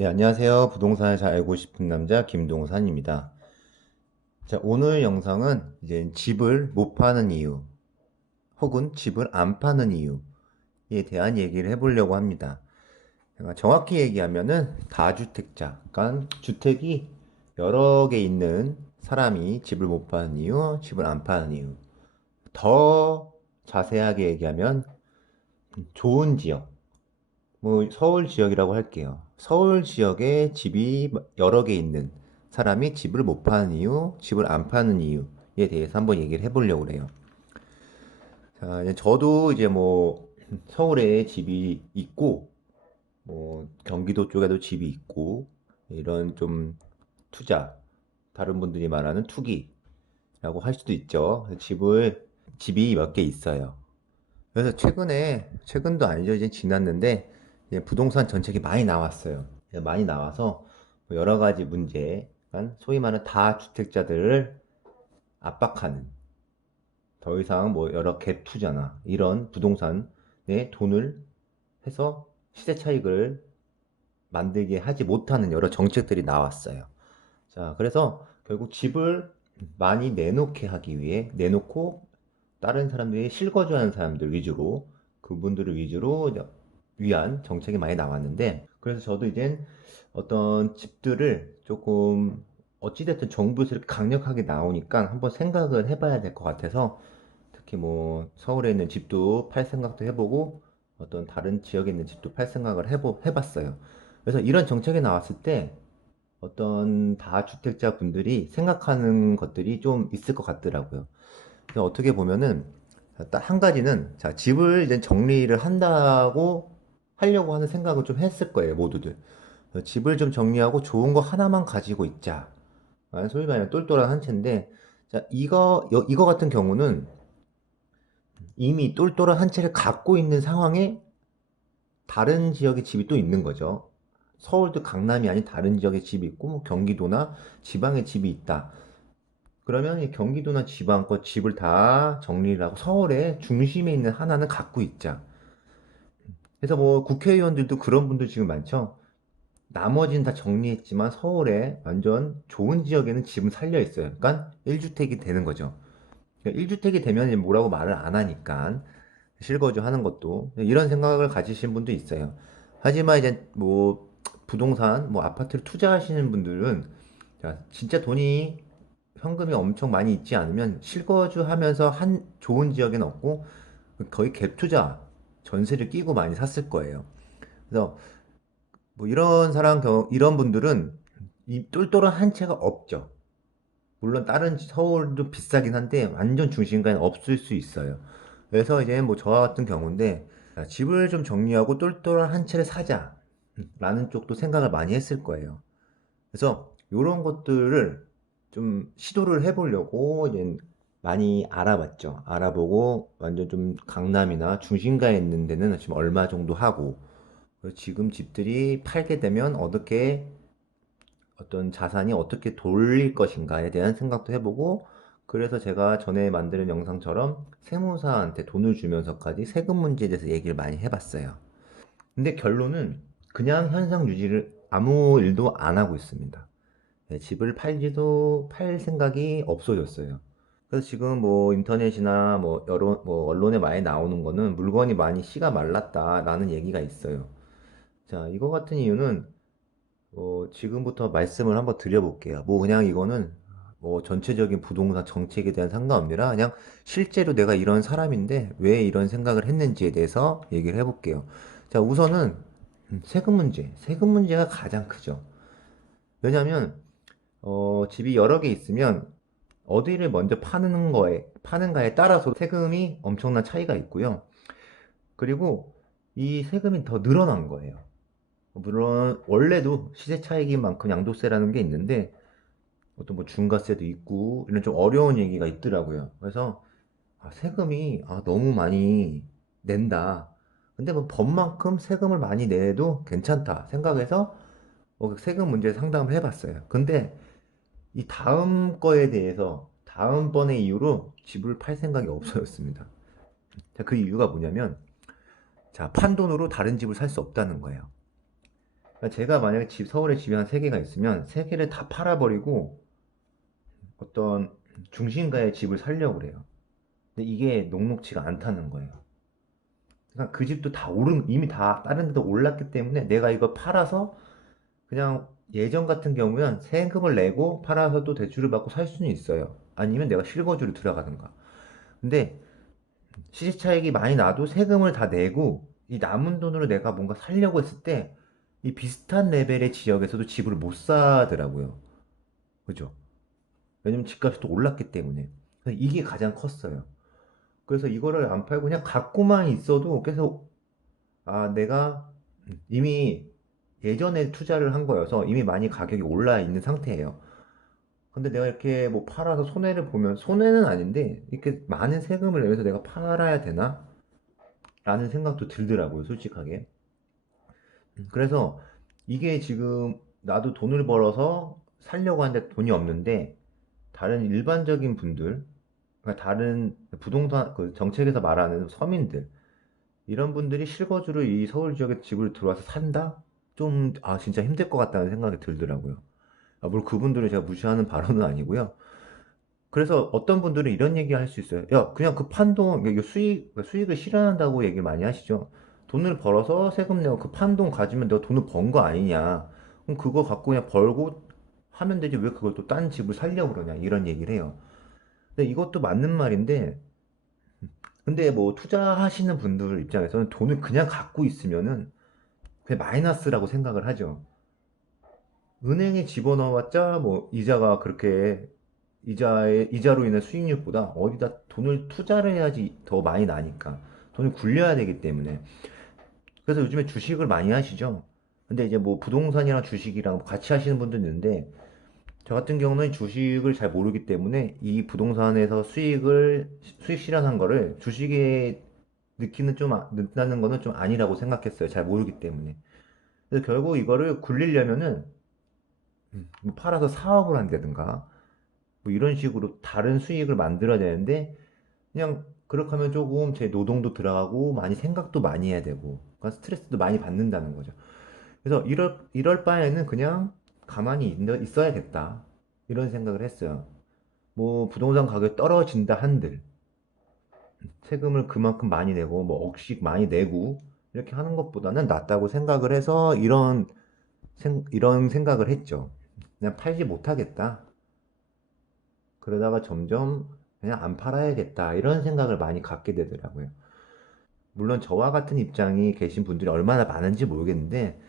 네, 안녕하세요. 부동산을 잘 알고 싶은 남자 김동산입니다. 자, 오늘 영상은 이제 집을 못 파는 이유, 혹은 집을 안 파는 이유에 대한 얘기를 해보려고 합니다. 제가 정확히 얘기하면은 다주택자, 그러니까 주택이 여러 개 있는 사람이 집을 못 파는 이유, 집을 안 파는 이유. 더 자세하게 얘기하면 좋은 지역, 뭐 서울 지역이라고 할게요. 서울 지역에 집이 여러 개 있는 사람이 집을 못 파는 이유, 집을 안 파는 이유에 대해서 한번 얘기를 해보려고 그래요. 자, 저도 이제 뭐 서울에 집이 있고, 뭐 경기도 쪽에도 집이 있고, 이런 좀 투자, 다른 분들이 말하는 투기라고 할 수도 있죠. 집이 몇 개 있어요. 그래서 최근도 아니죠. 이제 지났는데, 이제 부동산 정책이 많이 나왔어요. 많이 나와서 뭐 여러 가지 문제, 그러니까 소위 말하는 다주택자들을 압박하는, 더 이상 뭐 여러 갭 투자나 이런 부동산에 돈을 해서 시세 차익을 만들게 하지 못하는 여러 정책들이 나왔어요. 자, 그래서 결국 집을 많이 내놓게 하기 위해 내놓고 다른 사람들이 실거주하는 사람들 위주로, 그분들을 위주로 위한 정책이 많이 나왔는데, 그래서 저도 이젠 어떤 집들을 조금 어찌됐든 정부에서 이렇게 강력하게 나오니까 한번 생각을 해봐야 될 것 같아서, 특히 뭐 서울에 있는 집도 팔 생각도 해보고 어떤 다른 지역에 있는 집도 팔 생각을 해봤어요. 그래서 이런 정책이 나왔을 때 어떤 다주택자 분들이 생각하는 것들이 좀 있을 것 같더라고요. 그래서 어떻게 보면은 딱 한 가지는, 자, 집을 이제 정리를 한다고 하려고 하는 생각을 좀 했을 거예요, 모두들. 집을 좀 정리하고 좋은 거 하나만 가지고 있자. 소위 말하는 똘똘한 한 채인데, 자, 이거 같은 경우는 이미 똘똘한 한 채를 갖고 있는 상황에 다른 지역의 집이 또 있는 거죠. 서울도 강남이 아닌 다른 지역의 집이 있고, 뭐 경기도나 지방의 집이 있다. 그러면 이 경기도나 지방권 집을 다 정리를 하고 서울의 중심에 있는 하나는 갖고 있자. 그래서 뭐 국회의원들도 그런 분들 지금 많죠. 나머지는 다 정리했지만 서울에 완전 좋은 지역에는 집은 살려 있어요. 그러니까 1주택이 되는 거죠. 1주택이 되면 이제 뭐라고 말을 안 하니까 실거주 하는 것도 이런 생각을 가지신 분도 있어요. 하지만 이제 뭐 부동산, 뭐 아파트를 투자하시는 분들은, 자, 진짜 돈이 현금이 엄청 많이 있지 않으면 실거주 하면서 한 좋은 지역에는 없고 거의 갭 투자, 전세를 끼고 많이 샀을 거예요. 그래서 뭐 이런 분들은 이 똘똘한 한 채가 없죠. 물론 다른 서울도 비싸긴 한데 완전 중심가는 없을 수 있어요. 그래서 이제 뭐 저와 같은 경우인데, 자, 집을 좀 정리하고 똘똘한 한 채를 사자 라는 쪽도 생각을 많이 했을 거예요. 그래서 이런 것들을 좀 시도를 해보려고 이제 많이 알아봤죠. 알아보고 완전 좀 강남이나 중심가에 있는 데는 지금 얼마 정도 하고, 그리고 지금 집들이 팔게 되면 어떻게, 어떤 자산이 어떻게 돌릴 것인가에 대한 생각도 해보고, 그래서 제가 전에 만드는 영상처럼 세무사한테 돈을 주면서까지 세금 문제에 대해서 얘기를 많이 해봤어요. 근데 결론은 그냥 현상 유지를 아무 일도 안 하고 있습니다. 네, 집을 팔 생각이 없어졌어요. 그래서 지금 뭐 인터넷이나 뭐 여러 뭐 언론에 많이 나오는 거는 물건이 많이 씨가 말랐다라는 얘기가 있어요. 자, 이거 같은 이유는 지금부터 말씀을 한번 드려볼게요. 뭐 그냥 이거는 뭐 전체적인 부동산 정책에 대한 상관없느라 그냥 실제로 내가 이런 사람인데 왜 이런 생각을 했는지에 대해서 얘기를 해볼게요. 자, 우선은 세금 문제가 가장 크죠. 왜냐하면 집이 여러 개 있으면 어디를 먼저 파는가에 따라서 세금이 엄청난 차이가 있고요. 그리고 이 세금이 더 늘어난 거예요. 물론 원래도 시세 차익인 만큼 양도세라는 게 있는데 어떤 뭐 중과세도 있고 이런 좀 어려운 얘기가 있더라고요. 그래서 세금이 너무 많이 낸다. 근데 뭐 법만큼 세금을 많이 내도 괜찮다 생각해서 세금 문제 상담을 해봤어요. 근데 이 다음 거에 대해서 다음번의 이유로 집을 팔 생각이 없어졌습니다. 그 이유가 뭐냐면, 자, 판돈으로 다른 집을 살 수 없다는 거예요. 그러니까 제가 만약에 서울에 집이 한 3개가 있으면 3개를 다 팔아버리고 어떤 중심가에 집을 살려고 그래요. 근데 이게 녹록지가 않다는 거예요. 그러니까 그 집도 다 이미 다 다른 데도 올랐기 때문에 내가 이거 팔아서 그냥 예전 같은 경우는 세금을 내고 팔아서 또 대출을 받고 살 수는 있어요. 아니면 내가 실거주로 들어가든가. 근데 시세 차익이 많이 나도 세금을 다 내고 이 남은 돈으로 내가 뭔가 살려고 했을 때 이 비슷한 레벨의 지역에서도 집을 못 사더라고요. 그죠? 왜냐면 집값이 또 올랐기 때문에. 그래서 이게 가장 컸어요. 그래서 이거를 안 팔고 그냥 갖고만 있어도 계속 내가 이미 예전에 투자를 한 거여서 이미 많이 가격이 올라 있는 상태예요. 근데 내가 이렇게 뭐 팔아서 손해를 보면 손해는 아닌데 이렇게 많은 세금을 내면서 내가 팔아야 되나? 라는 생각도 들더라고요, 솔직하게. 그래서 이게 지금 나도 돈을 벌어서 살려고 하는데 돈이 없는데 다른 일반적인 분들, 그러니까 다른 부동산 그 정책에서 말하는 서민들 이런 분들이 실거주로 이 서울 지역에 집을 들어와서 산다? 좀 진짜 힘들 것 같다는 생각이 들더라고요. 물론 그분들을 제가 무시하는 발언은 아니고요. 그래서 어떤 분들은 이런 얘기 할 수 있어요. 야, 그냥 그 판돈, 이게 수익을 실현한다고 얘기를 많이 하시죠. 돈을 벌어서 세금 내고 그 판돈 가지면 내가 돈을 번 거 아니냐. 그럼 그거 갖고 그냥 벌고 하면 되지. 왜 그걸 또 딴 집을 살려고 그러냐. 이런 얘기를 해요. 근데 이것도 맞는 말인데, 근데 뭐 투자하시는 분들 입장에서는 돈을 그냥 갖고 있으면은 그게 마이너스라고 생각을 하죠. 은행에 집어넣어봤자 뭐 이자가 그렇게 이자로 인한 수익률보다 어디다 돈을 투자를 해야지 더 많이 나니까 돈을 굴려야 되기 때문에 그래서 요즘에 주식을 많이 하시죠. 근데 이제 뭐 부동산이랑 주식이랑 같이 하시는 분도 있는데 저 같은 경우는 주식을 잘 모르기 때문에 이 부동산에서 수익 실현한 거를 주식에 넣는다는 거는 좀 아니라고 생각했어요. 잘 모르기 때문에. 그래서 결국 이거를 굴리려면은 뭐 팔아서 사업을 한다든가 뭐 이런 식으로 다른 수익을 만들어야 되는데 그냥 그렇게 하면 조금 제 노동도 들어가고 많이 생각도 많이 해야 되고 그러니까 스트레스도 많이 받는다는 거죠. 그래서 이럴 바에는 그냥 가만히 있어야겠다 이런 생각을 했어요. 뭐 부동산 가격이 떨어진다 한들 세금을 그만큼 많이 내고 뭐 억씩 많이 내고 이렇게 하는 것보다는 낫다고 생각을 해서 이런 생각을 했죠. 그냥 팔지 못하겠다. 그러다가 점점 그냥 안 팔아야겠다 이런 생각을 많이 갖게 되더라고요. 물론 저와 같은 입장이 계신 분들이 얼마나 많은지 모르겠는데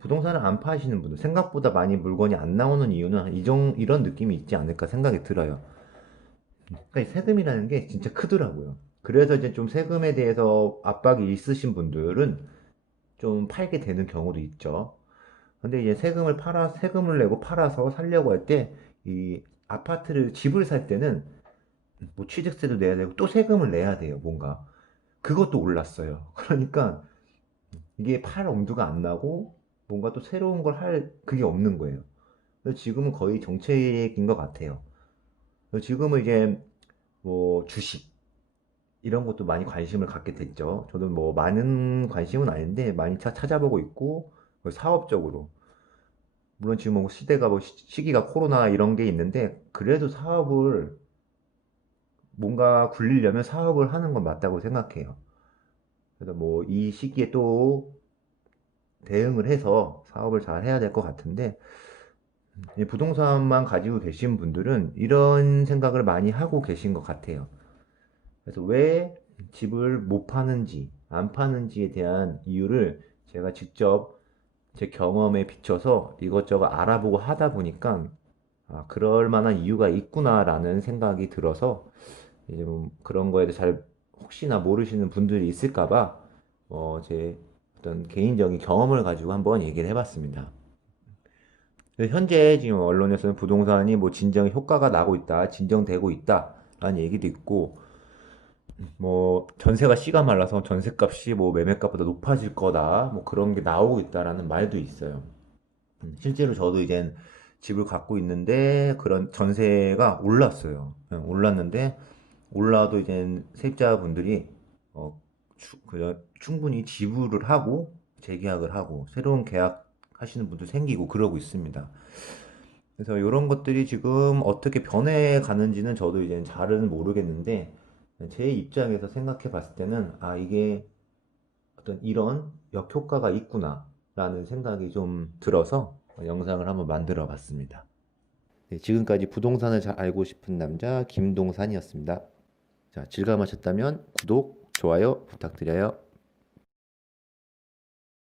부동산을 안 파시는 분들 생각보다 많이 물건이 안 나오는 이유는 이런 느낌이 있지 않을까 생각이 들어요. 그러니까 이 세금이라는 게 진짜 크더라고요. 그래서 이제 좀 세금에 대해서 압박이 있으신 분들은 좀 팔게 되는 경우도 있죠. 근데 이제 세금을 내고 팔아서 살려고 할 때, 이 집을 살 때는 뭐 취득세도 내야 되고 또 세금을 내야 돼요, 뭔가. 그것도 올랐어요. 그러니까 이게 팔 엄두가 안 나고 뭔가 또 새로운 걸 할 그게 없는 거예요. 그래서 지금은 거의 정책인 것 같아요. 그래서 지금은 이제 뭐 주식 이런 것도 많이 관심을 갖게 됐죠. 저도 뭐 많은 관심은 아닌데 많이 찾아보고 있고 사업적으로 물론 지금 뭐 시대가 뭐 시기가 코로나 이런 게 있는데 그래도 사업을 뭔가 굴리려면 사업을 하는 건 맞다고 생각해요. 그래서 뭐 이 시기에 또 대응을 해서 사업을 잘 해야 될 것 같은데 이 부동산만 가지고 계신 분들은 이런 생각을 많이 하고 계신 것 같아요. 그래서 왜 집을 못 파는지, 안 파는지에 대한 이유를 제가 직접 제 경험에 비춰서 이것저것 알아보고 하다 보니까 그럴 만한 이유가 있구나라는 생각이 들어서 이제 뭐 그런 거에 대해 잘 혹시나 모르시는 분들이 있을까봐 제 어떤 개인적인 경험을 가지고 한번 얘기를 해봤습니다. 현재 지금 언론에서는 부동산이 뭐 진정 효과가 나고 있다, 진정되고 있다라는 얘기도 있고, 뭐 전세가 씨가 말라서 전세값이 뭐 매매값보다 높아질 거다, 뭐 그런 게 나오고 있다라는 말도 있어요. 실제로 저도 이젠 집을 갖고 있는데 그런 전세가 올랐어요. 올랐는데 올라도 이제 세입자분들이 충분히 지불을 하고 재계약을 하고 새로운 계약 하시는 분도 생기고 그러고 있습니다. 그래서 이런 것들이 지금 어떻게 변해 가는지는 저도 이제 잘은 모르겠는데 제 입장에서 생각해 봤을 때는 아, 이게 어떤 이런 역효과가 있구나라는 생각이 좀 들어서 영상을 한번 만들어 봤습니다. 네, 지금까지 부동산을 잘 알고 싶은 남자 김동산이었습니다. 자, 즐거움하셨다면 구독, 좋아요 부탁드려요.